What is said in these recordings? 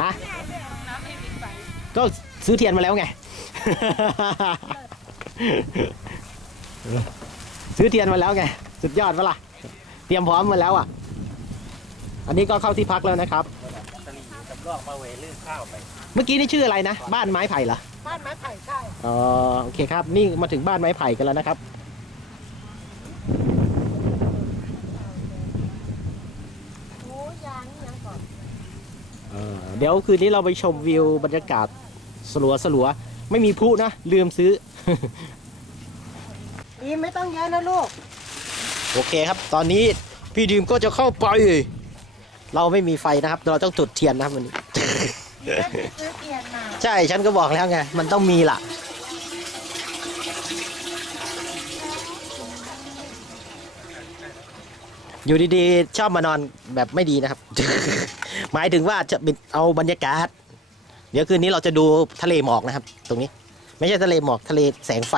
ฮะก็ซื้อเทียนมาแล้วไง ซื้อเทียนมาแล้วไง สุดยอดปะล่ะเตรียมพร้อมมาแล้วอะ อันนี้ก็เข้าที่พักแล้วนะครับตะลีจำลองมาเวลื่นข้าวไปเมื่อกี้นี่ชื่ออะไรนะ บ้านไม้ไผ่เหรอ บ้านไม้ไผ่ใช่ อ๋อ โอเคครับ นี่มาถึงบ้านไม้ไผ่กันแล้วนะครับ โอ้ยางนี่ยังก่อน เอ่อเดี๋ยวคืนนี้เราไปชมวิวบรรยากาศสลัวสลัวๆไม่มีพลุนะ ลืมซื้ออีไม่ต้องเยอะนะลูก โอเคครับ ตอนนี้พี่ดีมก็จะเข้าไป เราไม่มีไฟนะครับ เราต้องจุดเทียนนะครับวันนี้อีนั่นซื้อเทียนมาใช่ ฉันก็บอกแล้วไง มันต้องมีล่ะ อยู่ดีๆ ชอบมานอนแบบไม่ดีนะครับ หมายถึงว่าจะเป็นเอาบรรยากาศ เดี๋ยวคืนนี้เราจะดูทะเลหมอกนะครับ ตรงนี้ ไม่ใช่ทะเลหมอกทะเลแสงไฟ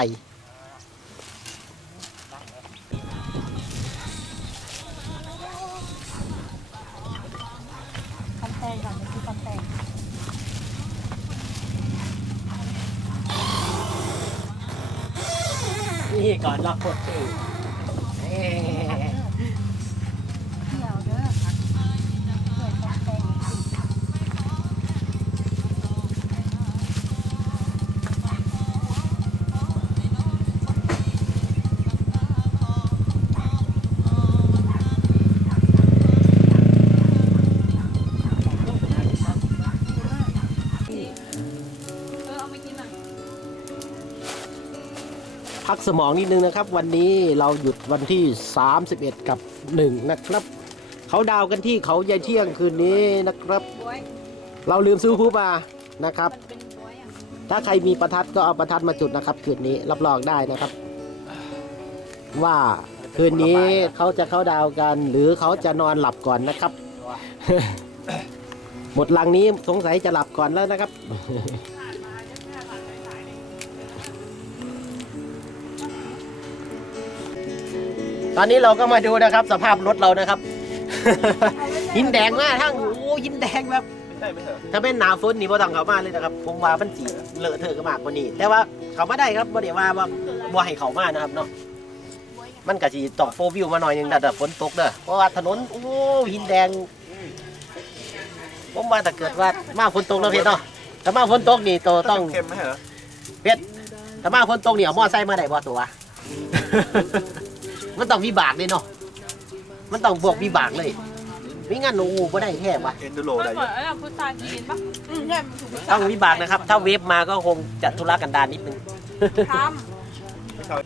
คำแตงก่อนคือคำแตงนี่ก่อนล็อกกดเที่ย พักสมองนิดนึงนะครับ วันนี้เราหยุดวันที่ 31 กับ 1 นะครับ เขาดาวกันที่เขายายเที่ยงคืนนี้นะครับ เราลืมซื้อพูมานะครับ ถ้าใครมีประทัดก็เอาประทัดมาจุดนะครับ คืนนี้รับรองได้นะครับ ว่าคืนนี้เขาจะเข้าดาวกัน หรือเขาจะนอนหลับก่อนนะครับ หมดลังนี้สงสัยจะหลับก่อนแล้วนะครับ ตอนนี้เราก็มาดูนะครับสภาพรถเรานะครับ หินแดงมากทั้งโอ้หินแดงแบบไม่ใช่ไม่เหรอถ้าเป็นหนาฝนนี่บ่ต้องเขามาเลยนะครับผมว่ามันสีเลอะเทอะก็มากกว่านี้ แต่ว่าเขามาได้ครับบ่ได้ว่าว่าบ่ให้เขามานะครับเนาะมันก็สิต้องโฟวิวมาหน่อยหนึงแต่ฝนตกเด้อเพราะว่าถนนโอ้หินแดงผมว่าถ้าเกิดว่ามาฝนตกเนาะเพชรเนาะถ้ามาฝนตกนี่โตต้องเค็มไหมเหรอเพชรถ้ามาฝนตกนี่เอามอไซค์มาได้บ่ตัว มันต้องวิบากเลยเนาะมันต้องบวกวิบากเลยไม่งั้นโอ้โหบ่ได้แท้ว่ะเอ็นดูโรมันได้เหมือนอะไรพุทธาจีนปะอืมใช่มันถูกพุทธาต้องวิบากนะครับ ถ้าเวฟมาก็คงจะทุรกันดารนิดนึงทไม่เข้า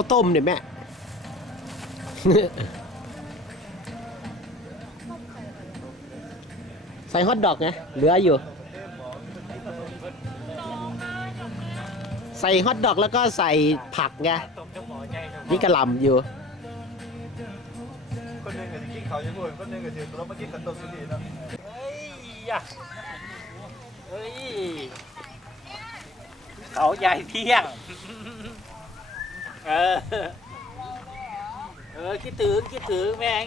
าวต้มเนี่ยแม่ ใส่ฮอทดอกไงเหลืออยู่ ใส่ฮอทดอกแล้วก็ใส่ผักไงตรงเจ้าหมอใหญ่ครับนี่กระหลำอยู่ คนหนึงกับกินเขาจะพูดคนหนึงกับถือรถมากินขันโตสุดีเนาะเฮ้ยยะเฮ้ยเขาใหญ่เที่ยง เออ เออ คิดถึง คิดถึงแม่ง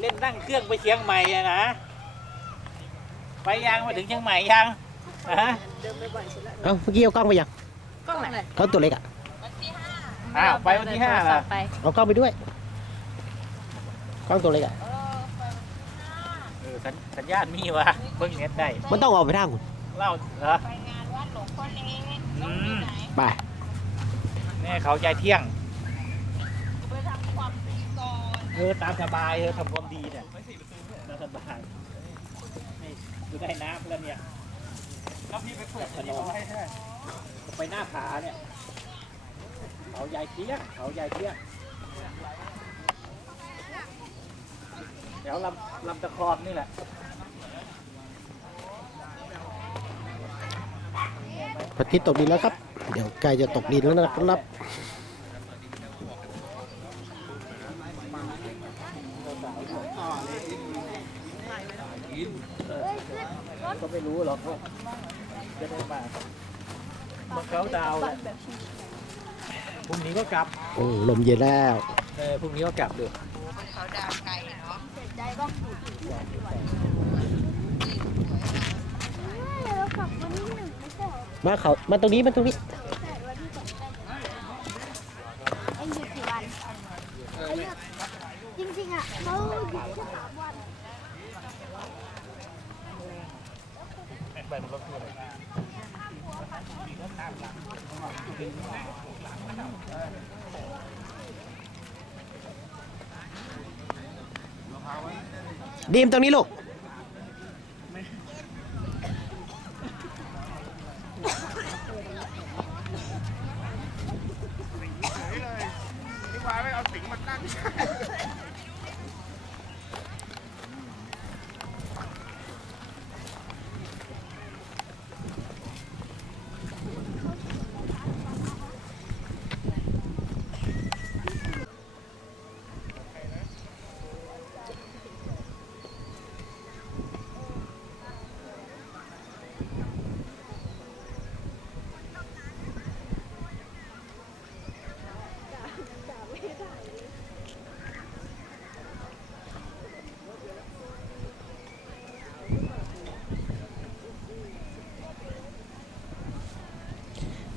เล่นนั่งเครื่องไปเชียงใหม่อะนะ ไปยังมาถึงเชียงใหม่ยังฮะเอ้าเมื่อกี้เอากล้องไปยังำกล้องไหนเขาตัวเล็กอะอ้าวไปวันที่ห้าล่ะไปเอากล้องไปด้วยกล้องตัวเล็กอะเออสัญสัญญาณมีวะเพิ่งเน็ตได้มันต้องออกไปทางคุณเล่าเหรออืมไป แม่เขาใจเที่ยงเออตามสบายเออทำความดีเนี่ยตามสบายนี่ดูได้น้ำแล้วเนี่ยแล้วพี่ไปเปิดถนนให้ใช่ไปหน้าผาเนี่ยเขาใหญ่เที่ยงเขาใหญ่เที่ยงแถวลำลำตะคองนี่แหละพระอาทิตย์ตกดินแล้วครับ เดี๋ยวใกล้จะตกดินแล้วนะครับก็ไม่รู้หรอกว่าจะได้มามาเขาดาวน์แล้วพรุ่งนี้ก็กลับโอ้ลมเย็นแล้วเออพรุ่งนี้ก็กลับดูมาเขามาตรงนี้มาตรงนี้ เอ็งหยุดกี่วันจริงๆอะเขาหยุดแค่สามวัน ดี มตรงนี้ลูก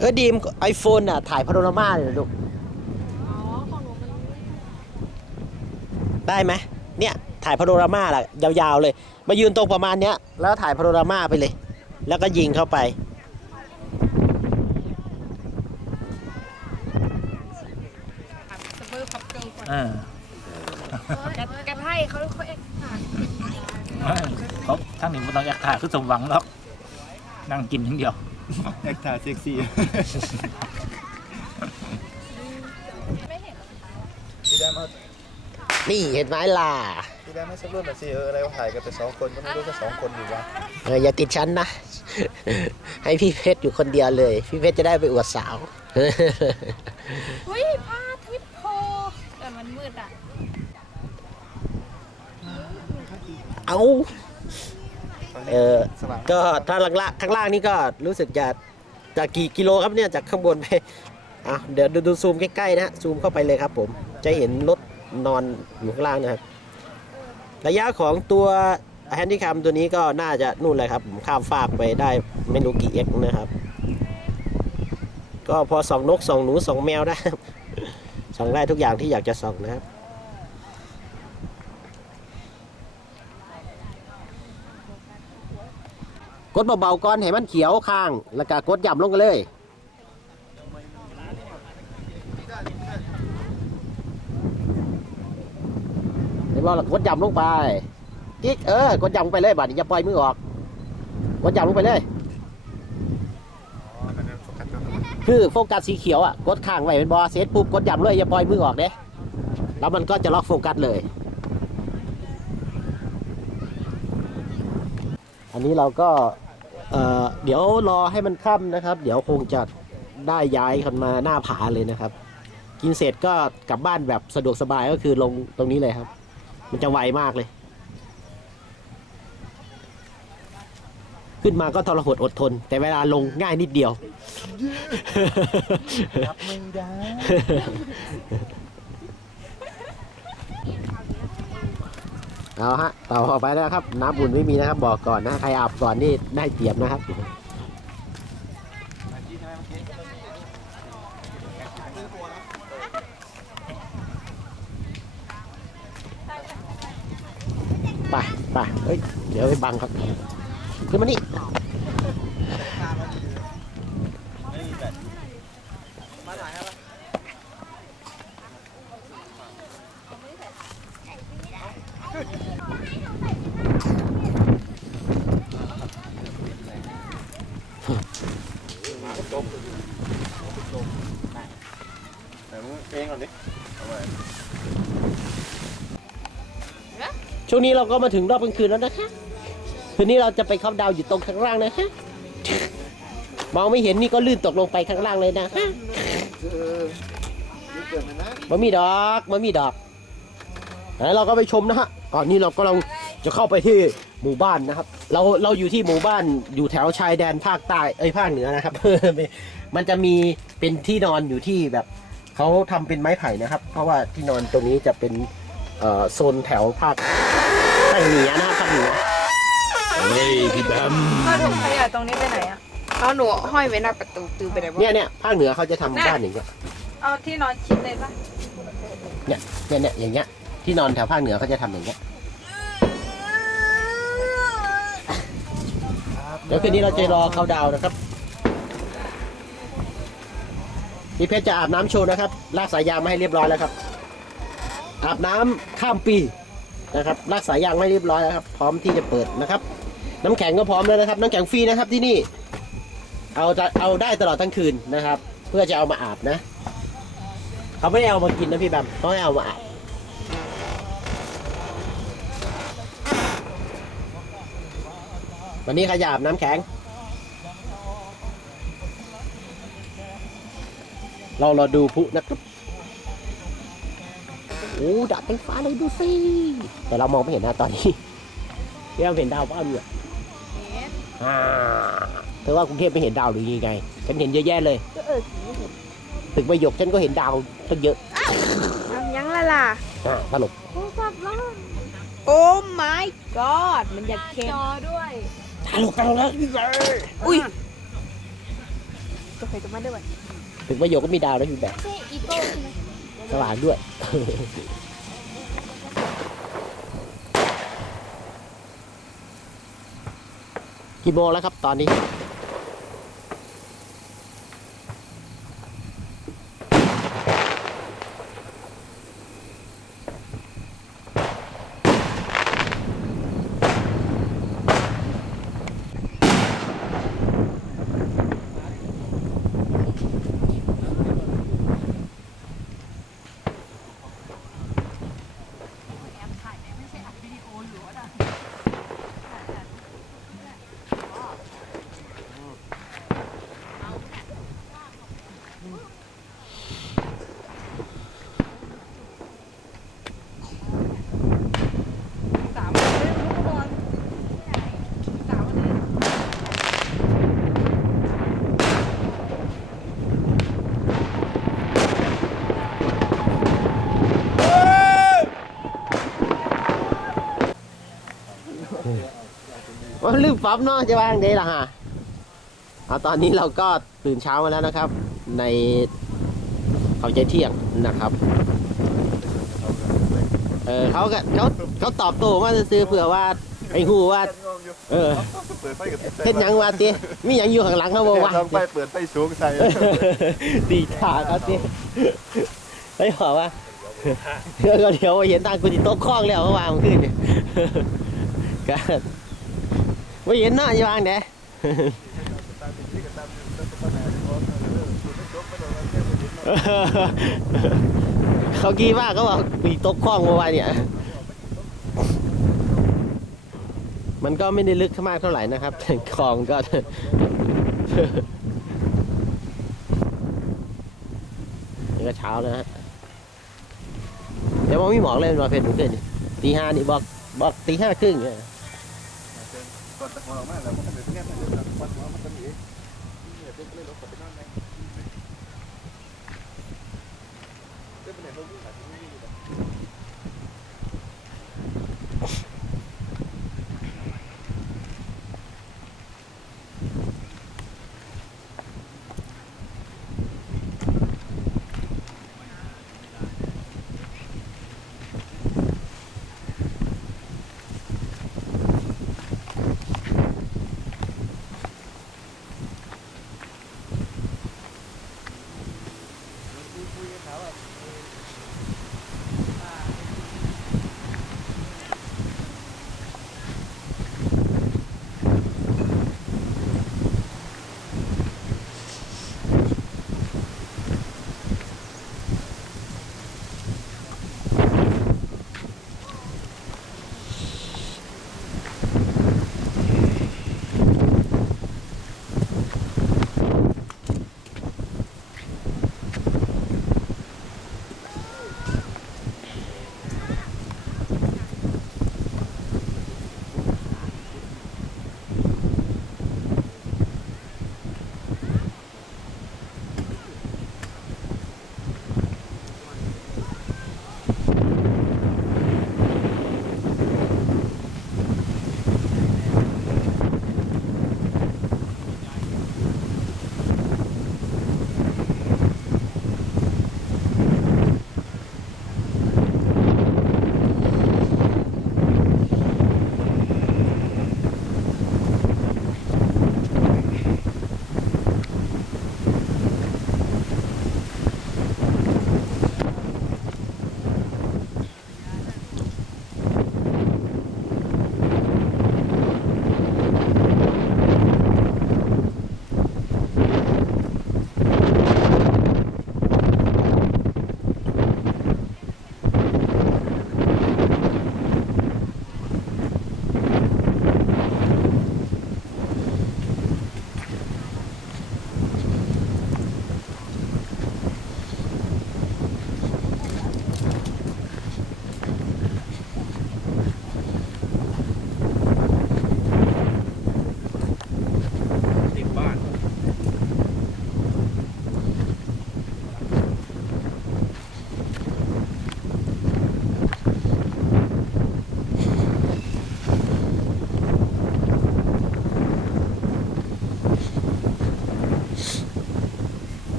เออดีมไอโฟนอะ ถ่ายพาโนรามาเลยเหรอลูกได้ไหมเนี่ยถ่ายพาโนรามาล่ะยาวๆเลย มายืนตรงประมาณเนี้ยแล้วถ่ายพาโนรามาไปเลย แล้วก็ยิงเข้าไปสเปอร์คัพเกิลก่อนอ่าแกแกให้เขาเขาเอ็กซ์เขาทั้งนี้มันต้องอยากถ่ายคือสมหวังแล้ว นั่งกินทั้งเดียวแอคท่าเซ็กซี่พี่ได้มานี่เห็นไหมล่ะพี่ได้มาสักรุ่นหน่อยสิเอออะไรว่าถ่ายกันแต่สองคนก็ไม่รู้จะสองคนอยู่วะเอออย่าติดฉันนะ ให้พี่เพชรอยู่คนเดียวเลย พี่เพชรจะได้ไปอวดสาวเฮ้ยพระอาทิตย์โพแต่มันมืดอะ เอา เออก็ถ้าล่างล่างข้างล่างนี่ก็รู้สึกจะจากกี่กิโลครับเนี่ยจากข้างบนไปอะเดี๋ยวดูดูซูมใกล้ๆนะฮะซูมเข้าไปเลยครับผมจะเห็นรถนอนอยู่ข้างล่างนะครับระยะของตัวแฮนดี้แคมตัวนี้ก็น่าจะนู่นเลยครับข้ามฟากไปได้ไม่รู้กี่เอ็กนะครับ ก็พอส่องนกส่องหนูส่องแมวได้ส่องได้ทุกอย่างที่อยากจะส่องนะครับ ดเบาๆก่อนให้มันเขียวข้าง แล้วก็กดย่ำลงกันเลยเห็นบ่ล่ะกดย่ำลงไปกิ๊กเออกดย่ำลงไปเลยบัดนี้อย่าปล่อยมือออกกดย่ำลงไปเลย คือโฟกัสสีเขียวอะกดข้างไว้เป็นบอเซตปุ๊บกดย่ำเลยอย่าปล่อยมือออกเด้แล้วมันก็จะล็อกโฟกัสเลย อันนี้เราก็ เอ่อเดี๋ยวรอให้มันค่ำนะครับ เดี๋ยวคงจะได้ย้ายกันมาหน้าผาเลยนะครับ กินเสร็จก็กลับบ้านแบบสะดวกสบายก็คือลงตรงนี้เลยครับ มันจะไวมากเลย ขึ้นมาก็ทรหดอดทน แต่เวลาลงง่ายนิดเดียว รับไม่ได้ เอาฮะต่อไปแล้วครับ น้ำบุญไม่มีนะครับ บอกก่อนนะ ใครอาบก่อนนี่ได้เปรียบนะครับไปไปเฮ้ย เดี๋ยวไปบังครับ ขึ้นมานี่ แต่มึงเองก่อนดิเอาไว้ ช่ วงนี้เราก็มาถึงรอบกลางคืนแล้วนะคะคืนนี้เราจะไปเข้าดาวอยู่ตรงข้างล่างนะคะมองไม่เห็นนี่ก็ลื่นตกลงไปข้างล่างเลยนะเออนี่เกิดมันนะมันมีดอกมันมีดอกแล้วเราก็ไปชมนะฮะก่อนนี้เราก็เราจะเข้าไปที่หมู่บ้านนะครับ เราเราอยู่ที่หมู่บ้านอยู่แถวชายแดนภาคใต้เอ้ยภาคเหนือนะครับ มันจะมีเป็นที่นอนอยู่ที่แบบเขาทำเป็นไม้ไผ่นะครับ เพราะว่าที่นอนตรงนี้จะเป็น โซนแถวภาคภาคเหนือนะครับภาคเหนือเฮ้ยพี่แบมเอาถุงขยะตรงนี้ไปไหนอะเอาหนูห้อยไว้หน้าประตูตือไปไหนบ้างเนี่ยเนี่ยภาคเหนือเขาจะทำบ้านอย่างเงี้ยเอาที่นอนชิดเลยปะเนี่ยเนี่ยเนี่ยอย่างเงี้ยที่นอนแถวภาคเหนือเขาจะทำอย่างเงี้ยเดี๋ยวคืนนี้เราจะรอเขาดาวน์นะครับพี่เพชรจะอาบน้ำโชว์นะครับลากสายยางมาให้เรียบร้อยแล้วครับ อาบน้ำข้ามปีนะครับลากสายยางไม่เรียบร้อยแล้วครับ พร้อมที่จะเปิดนะครับ น้ำแข็งก็พร้อมแล้วนะครับ น้ำแข็งฟรีนะครับที่นี่ เอาจะเอาได้ตลอดทั้งคืนนะครับ เพื่อจะเอามาอาบนะ เขาไม่ได้เอามากินนะพี่แบมเขาให้เอามาอาบวันนี้ขยาบน้ำแข็ง เราราดูพุนะครับ โอ้ดับไฟฟ้าเลยดูสิแต่เรามองไม่เห็นนะตอนนี้พี่แบมเห็นดาวเปล่าเนี่ยอ่าเธอว่ากรุงเทพไม่เห็นดาวหรือยังไง ฉันเห็นเยอะแยะเลยก็เออสีเห็นตึกประโยคฉันก็เห็นดาวตั้งเยอะเอายังละล่ะอ่าตลกโอ้ฟับล้อโอ้ my god มันอยากเค็มจอด้วยตลกตลกแล้วพี่แบมอุ้ยตัวใครจะมาด้วยตึกประโยคก็มีดาวแล้วพี่แบมใช่อีโก้ใช่ไหม สว่างด้วย กี่โมงแล้วครับตอนนี้ สามวันเลยทุกคนสามวันเลย ว่าลืม ปั๊บเนาะจะวางได้ละฮะเอาตอนนี้เราก็ตื่นเช้ามาแล้วนะครับ ในเขาใจเที่ยงนะครับเออเขาก็เขาเขาตอบโต้มาซื้อเผื่อว่าไอ้หูว่าเออเปิดไฟกับเฮ็ดหยังว่าติมีหยังอยู่ข้างหลังเขาบอกว่าลองไฟเปิดไฟสูงใส่ตีขาเขาติไม่บอว่าเดี๋ยวเดี๋ยวเห็นทางกูจิโต๊ะคล้องแล้วเมื่อวานมันขึ้นเนี่ยก็ ไม่เห็นหน้าจะวางเด้เขากี้ว่าเขาบอกมีต๊ะคล้องเมื่อวานเนี่ย มันก็ไม่ได้ลึกมากเท่าไหร่นะครับคลองก็นี่ก็เช้าแล้วฮะเดี๋ยวมองมีหมอกเลยมาเพชรมันขึ้นนี่ตีห้านี่บอกบอกตีห้าครึ่งเนี่ย ก่อนตะวันออกมาแล้วมันก็เป็นแง่มันจะวันหัวมันจะมีเนี่ยเป็นเลยรถกลับไปนอนในเป็นไหนรถวิ่งหาที่นี่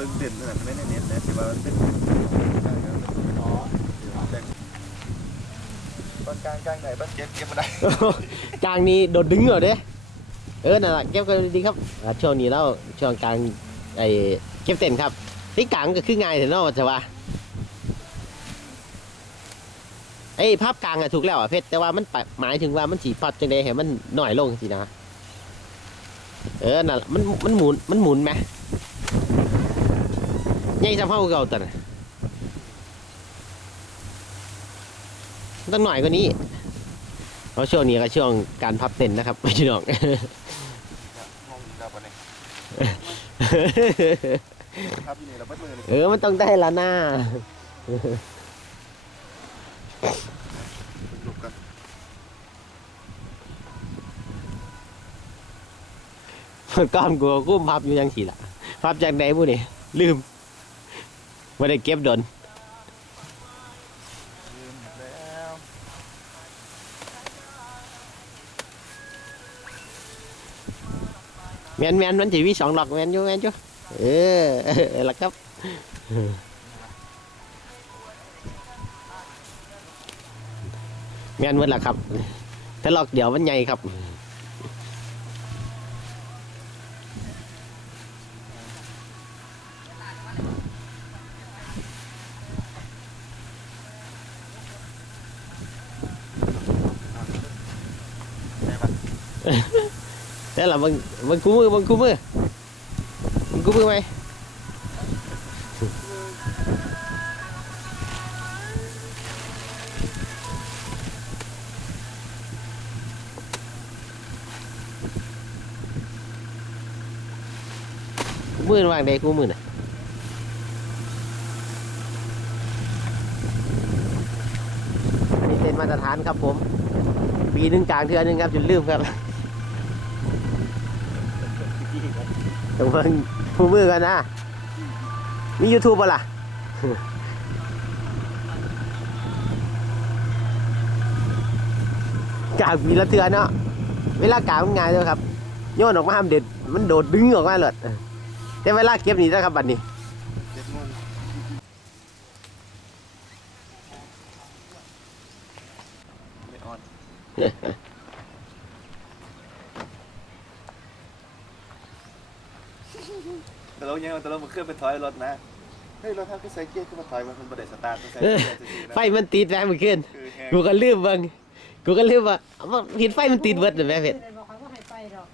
นั้นไม่ในเน็ตนะที่ว่าเป็นได้ครับอ๋อตอนกลางกลางไหนบ้านเก็บเก็บมาได้กลางนี้โดดดึงเหรอเด้เออน่ะเก็บกันดีครับช่วงนี้แล้วช่วงกลางไอ้เก็บเต็นครับที่กลางก็คือไง่ายแต่เนาะจะว่าไอ้ภาพกลางอะถูกแล้วอะเพชรแต่ว่ามันหมายถึงว่ามันสีพัดจังไดให้มันหน่อยลงสินะ เออนั่นล่ะมันมันหมุนมันหมุนไหม ญ่ซ้ำเท่าเก่าแต่น่ะต้องหน่อยกว่านี้เพราะช่วงนี้ก็ช่วงการพับเต็นท์นะครับพี่น้องงงดับอะไรครับที่นี่เราเปิดมือเลยเออมันต้องได้ละหน้าลุกกันมันก้อนกลัวกุ้มพับอยู่ยังฉีละพับจากไหนบุนี่ลืม ไม่ได้เก็บโดนแมนแมนมันจะมีสองหลอกแมนอยู่แมนอยู่เออเออละครับแมนหมดละครับ ถ้าหลอกเดี๋ยวมันใหญ่ครับ ได้ปะ แล้วมึงมึงกูมือมึงกูมือมึงกูมือไหมมือวางได้กูมือน่ะนี่เป็นมาตรฐานครับผม ปีหนึ่งกลางเทือนึงครับจุดลืมครับ ต้องเบิ่งผู้มือกันนะมี YouTube ป่ะล่ะกาบมีละเทือเนาะเวลากาบมันง่ายเลยครับโยนออกมาห้ามเด็ดมันโดดดึงออกมาเลยแต่เวลาเก็บนี่นะครับบัดนี้ เจ็ดโมงไม่ออน แต่เรายังแต่เรามาเคลื่อนไปถอยรถนะเฮ้ยรถท่าขึ้นไซเกียร์ขึ้นมาถอยมันเป็นบันไดสตาร์ทมันใส่เกียร์จะดีนะไฟมันติดแม่เมื่อคืนคือแฮงกูก็ลืมเบังกูก็ลืมว่าเอาว่าเห็นไฟมันติดเบิดเลยแม่เพชรบอกเขาว่าให้ไปหรอก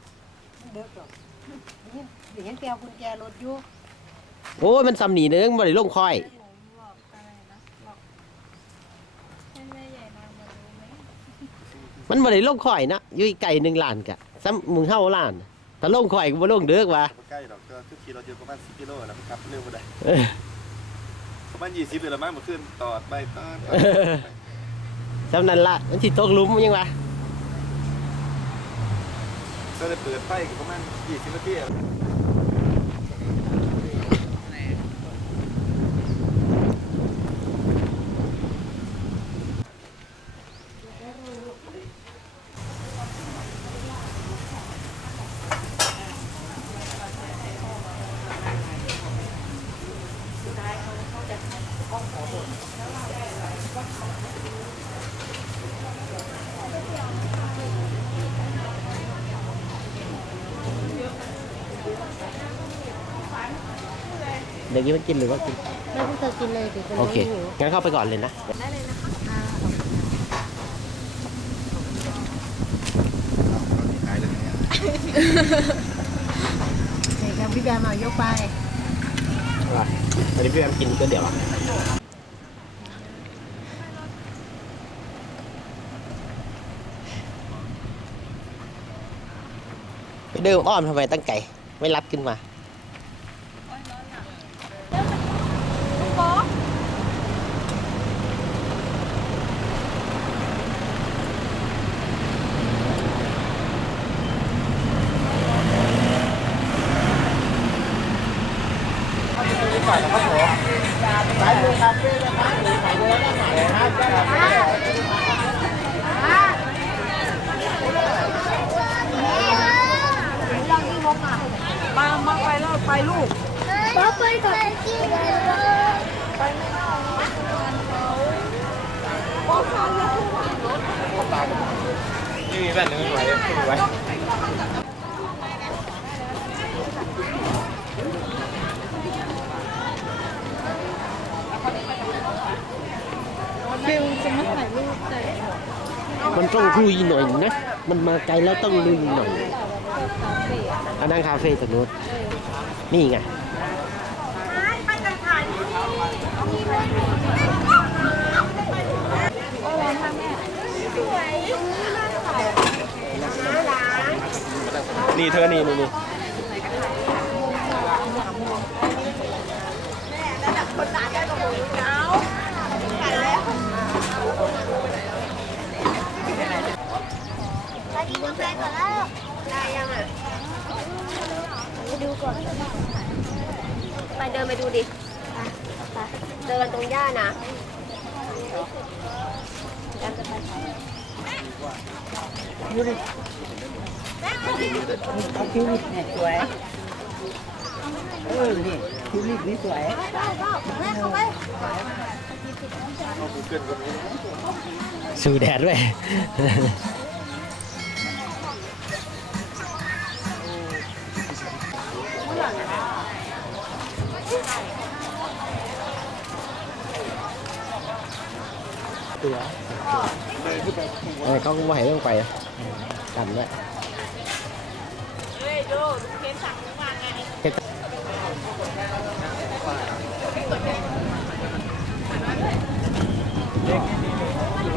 มันเด็กหรอกนี่เห็นแกวกุญแจรถอยู่โอ้ยมันสำนีเนึงบ่ได้ลงคอยบอกอะไรนะบอกให้แม่ใหญ่นางมาดูไหมมันบ่ได้ลงคอยนะอยู่ไกลหนึ่งล้านกะซ้ำมึงเท่าล้าน ถ้าลงคอยก็บ่ลงเด้อกว่าใกล้หรอกก็คือขี่รถอยู่ประมาณ10กิโลแล้วมันขับเร็วไปได้เออประมาณ20เลยละมั้งเมื่อคืนตอดไปตอดไปสำนั้นละมันสิตกหลุมยังวะก็เลยเปิดไฟก็ประมาณ20นาที เดี๋ยวนี้มันกินหรือว่ากิน ไม่ต้องเธอกินเลยเดี๋ยวจะโอเค หิวงั้นเข้าไปก่อนเลยนะหายเลยเนี่ยเด็กกับพี่แบมเอายกไปอันนี้พี่แอมกินก็เดี๋ยวอะไปเดินอ้อมทำไมตั้งไก่ ไม่รัดขึ้นมา มามาไปแล้วไปลูก เฮ้ย ป๊าไปก่อนกินเลยไปไม่ได้ นี่มีแว่นนึงไว้ไว้ ฟิลจะมาถ่ายรูปแต่ มันต้องลุยหน่อยนะ มันมาไกล แล้วต้องลุยหน่อยคาเฟ่อะอันนั้นคาเฟ่ตรงนู้นนี่ไงนี่เธอนี่นี่นี่ไปกิ นกาแฟก่อนแล้ว ได้ยังอะไปดูก่อน ไปเดินไปดูดิเดินตรงหญ้านะแม่เข้าไปสูแดดด้วย เออเขาไม่ให้ต้องไปกันด้วย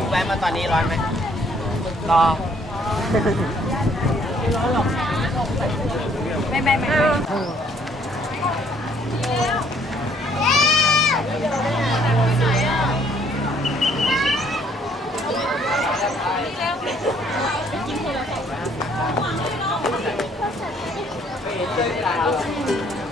แวะมาตอนนี้ร้อนไหมรอไม่ไม่ไม่ 你生日来了